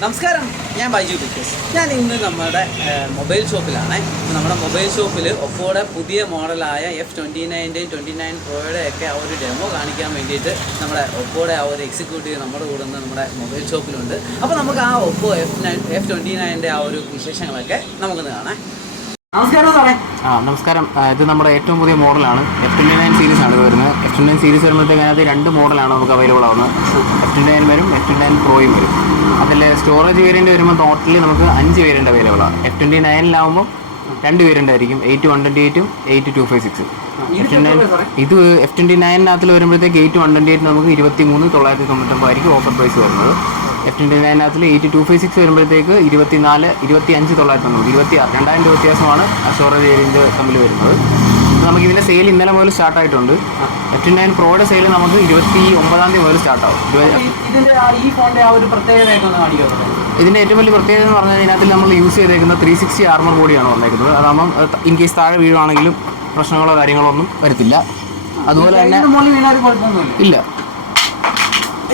നമസ്കാരം, ഞാൻ ബൈജു ബിക്കസ്. ഞാൻ ഇന്ന് നമ്മുടെ മൊബൈൽ ഷോപ്പിലാണ്. നമ്മുടെ മൊബൈൽ ഷോപ്പിൽ ഒപ്പോടെ പുതിയ മോഡലായ F29ൻ്റെയും 29 Proയുടെ ഒക്കെ ആ ഒരു ഡെമോ കാണിക്കാൻ വേണ്ടിയിട്ട് നമ്മുടെ ഒപ്പോടെ ആ ഒരു എക്സിക്യൂട്ടീവ് നമ്മുടെ കൂടെ നിന്ന് നമ്മുടെ മൊബൈൽ ഷോപ്പിലുണ്ട്. അപ്പോൾ നമുക്ക് ആ ഒപ്പോ F29ൻ്റെ ആ ഒരു വിശേഷങ്ങളൊക്കെ നമുക്കൊന്ന് കാണാം. നമസ്കാരം സാറേ. നമസ്കാരം. ഇത് നമ്മുടെ ഏറ്റവും പുതിയ മോഡലാണ്. F29 സീരീസ് ആണ് ഇത് വരുന്നത്. F29 സീരീസ് വരുമ്പോഴത്തേക്ക് അതിനകത്ത് രണ്ട് മോഡലാണ് നമുക്ക് അവൈലബിൾ ആവുന്നത്. F29 വരും, F29 Proയും വരും. അതിൽ സ്റ്റോറേജ് വേരിയൻറ്റ് വരുമ്പോൾ ടോട്ടലി നമുക്ക് 5 വേരിയൻറ്റ് അവൈലബിൾ ആണ്. F29-ലാവുമ്പോൾ 2 വേരിയൻ്റ് ആയിരിക്കും, 8128ഉം 8256. ഇത് F29-നകത്തിൽ വരുമ്പോഴത്തേക്ക് 8128 നമുക്ക് 23,999 ആയിരിക്കും ഓഫർ പ്രൈസ് വരുന്നത്. F29-നകത്തിൽ 8256 വരുമ്പോഴത്തേക്ക് 24,25,990, 26,000 വ്യത്യാസമാണ് വ്യത്യാസമാണ് സ്റ്റോറേജ് വേരിയൻറ്റ് തമ്മിൽ വരുന്നത്. നമുക്ക് ഇതിൻ്റെ സെയിൽ ഇന്നലെ മുതൽ സ്റ്റാർട്ടായിട്ടുണ്ട്. F29 Proയുടെ സെയിൽ നമുക്ക് 29-ാം തീയതി മുതൽ സ്റ്റാർട്ടാവും. ഇതിൻ്റെ ഏറ്റവും വലിയ പ്രത്യേകത എന്ന് പറഞ്ഞാൽ ഇതിനകത്ത് നമ്മൾ യൂസ് ചെയ്തേക്കുന്ന 360 ആർമർ ബോഡിയാണ് വന്നേക്കുന്നത്. അതാകുമ്പം ഇൻ കേസ് താഴെ വീഴുവാണെങ്കിലും പ്രശ്നങ്ങളോ കാര്യങ്ങളോ ഒന്നും വരത്തില്ല. അതുപോലെ തന്നെ ഇല്ല,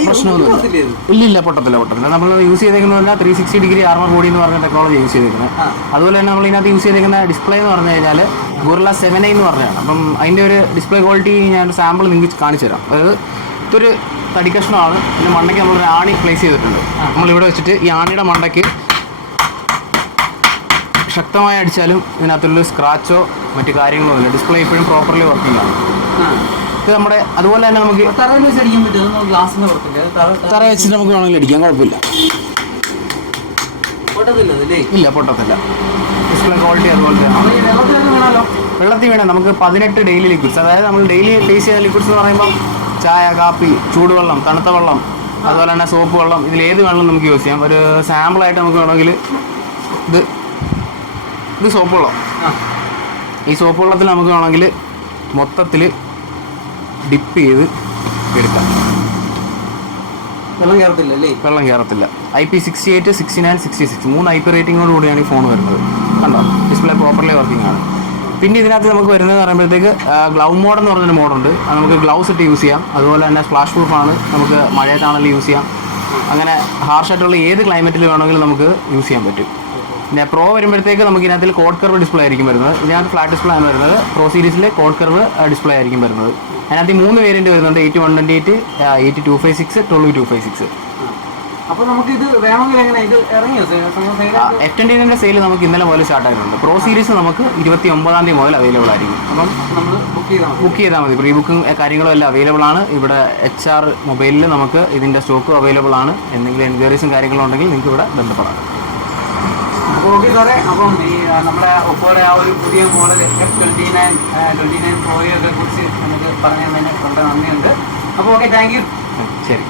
പ്രശ്നമൊന്നുമില്ല. ഇല്ല, പൊട്ടത്തില്ല. നമ്മൾ യൂസ് ചെയ്തേക്കുന്നത് പറഞ്ഞാൽ 360 ആർമർ ബോഡി എന്ന് പറഞ്ഞ ടെക്നോളജി യൂസ് ചെയ്തേക്കുന്നത്. അതുപോലെ തന്നെ നമ്മൾ ഇതിനകത്ത് യൂസ് ചെയ്തേക്കുന്ന ഡിസ്പ്ലേ എന്ന് പറഞ്ഞു കഴിഞ്ഞാൽ Gorilla 7i എന്ന് പറഞ്ഞതാണ്. അപ്പം അതിൻ്റെ ഒരു ഡിസ്പ്ലേ ക്വാളിറ്റി ഞാൻ സാമ്പിൾ നിങ്ങൾക്ക് കാണിച്ചു തരാം. അതായത് ഇതൊരു തടിക്കഷ്ണമാണ്. ഇതിൻ്റെ മണ്ടയ്ക്ക് നമ്മളൊരു ആണി പ്ലേസ് ചെയ്തിട്ടുണ്ട്. നമ്മളിവിടെ വെച്ചിട്ട് ഈ ആണിയുടെ മണ്ടയ്ക്ക് ശക്തമായി അടിച്ചാലും ഇതിനകത്തുള്ള സ്ക്രാച്ചോ മറ്റു കാര്യങ്ങളോ ഇല്ല. ഡിസ്പ്ലേ ഇപ്പോഴും പ്രോപ്പർലി വർക്കിംഗ് ആണ്. ഇത് നമ്മുടെ അതുപോലെ തന്നെ നമുക്ക് തറ വെച്ചിട്ട് നമുക്ക് വേണമെങ്കിൽ അടിക്കാം, കുഴപ്പമില്ല. ഇല്ല, പൊട്ടത്തില്ല. ഡിസ്പ്ലേ ക്വാളിറ്റി അതുപോലെ തന്നെ. വെള്ളത്തിൽ വേണം നമുക്ക് 18 ഡെയിലി ലിക്വിഡ്സ്, അതായത് നമ്മൾ ഡെയിലി ഫേസ് ചെയ്യുന്ന ലിക്വിഡ്സ് എന്ന് പറയുമ്പോൾ ചായ, കാപ്പി, ചൂടുവെള്ളം, തണുത്ത വെള്ളം, അതുപോലെ തന്നെ സോപ്പ് വെള്ളം, ഇതിലേത് വെള്ളം നമുക്ക് യൂസ് ചെയ്യാം. ഒരു സാമ്പിളായിട്ട് നമുക്ക് വേണമെങ്കിൽ ഇത് സോപ്പ് വെള്ളം. ഈ സോപ്പ് വെള്ളത്തിൽ നമുക്ക് വേണമെങ്കിൽ മൊത്തത്തിൽ ഡിപ്പ് ചെയ്ത് എടുക്കാം. വെള്ളം കയറത്തില്ല. IP68, 69, 66 3 IP റേറ്റിങ്ങോട് കൂടിയാണ് ഈ ഫോൺ വരുന്നത്. കണ്ടോ, ഡിസ്പ്ലേ പ്രോപ്പർലി വർക്കിംഗ് ആണ്. പിന്നെ ഇതിനകത്ത് നമുക്ക് വരുന്നത് പറയുമ്പോഴത്തേക്ക് ഗ്ലൗ മോഡ് എന്ന് പറഞ്ഞൊരു മോഡുണ്ട്. അത് നമുക്ക് ഗ്ലൗസ് ഇട്ട് യൂസ് ചെയ്യാം. അതുപോലെ തന്നെ സ്പ്ലാഷ് പ്രൂഫാണ്, നമുക്ക് മഴയത്താണെങ്കിലും യൂസ് ചെയ്യാം. അങ്ങനെ ഹാർഷായിട്ടുള്ള ഏത് ക്ലൈമറ്റിൽ വേണമെങ്കിലും നമുക്ക് യൂസ് ചെയ്യാൻ പറ്റും. പിന്നെ Pro വരുമ്പോഴത്തേക്ക് നമുക്ക് ഇതിനകത്ത് കോഡ് കർവ് ഡിസ്പ്ലേ ആയിരിക്കും വരുന്നത്. ഇതിനകത്ത് ഫ്ലാറ്റ് ഡിസ്പ്ലേ ആണ് വരുന്നത്. Pro സീരീസിൽ കോഡ് കർവ് ഡിസ്പ്ലേ ആയിരിക്കും വരുന്നത്. അതിനകത്ത് 3 വേരിയൻറ്റ് വരുന്നുണ്ട്, 8128, 8256, 12256. അപ്പോൾ നമുക്ക് ഇത് വേണമെങ്കിൽ എങ്ങനെ ഇത് ഇറങ്ങിയോ? F29ൻ്റെ സെയിൽ നമുക്ക് ഇന്നലെ മുതൽ സ്റ്റാർട്ട് ആയിട്ടുണ്ട്. Pro സീരീസ് നമുക്ക് 29-ാം തീയതി മുതൽ അവൈലബിൾ ആയിരിക്കും. അപ്പം നമ്മൾ ബുക്ക് ചെയ്താൽ മതി. പ്രീ ബുക്കിംഗ് കാര്യങ്ങളും എല്ലാം അവൈലബിൾ ആണ്. ഇവിടെ HR മൊബൈലിൽ നമുക്ക് ഇതിൻ്റെ സ്റ്റോക്കും അവൈലബിൾ ആണ്. എന്തെങ്കിലും എൻക്വയറീസും കാര്യങ്ങളും ഉണ്ടെങ്കിൽ നിങ്ങൾക്ക് ഇവിടെ ബന്ധപ്പെടാം. അപ്പോൾ ഓക്കെ സാറേ, അപ്പം ഈ നമ്മുടെ ഒപ്പോടെ ആ ഒരു പുതിയ മോഡൽ F29 Proയൊക്കെ കുറിച്ച് നമുക്ക് പറഞ്ഞു തന്നതിന് വളരെ നന്ദിയുണ്ട്. അപ്പോൾ ഓക്കെ, താങ്ക് യു. ശരി.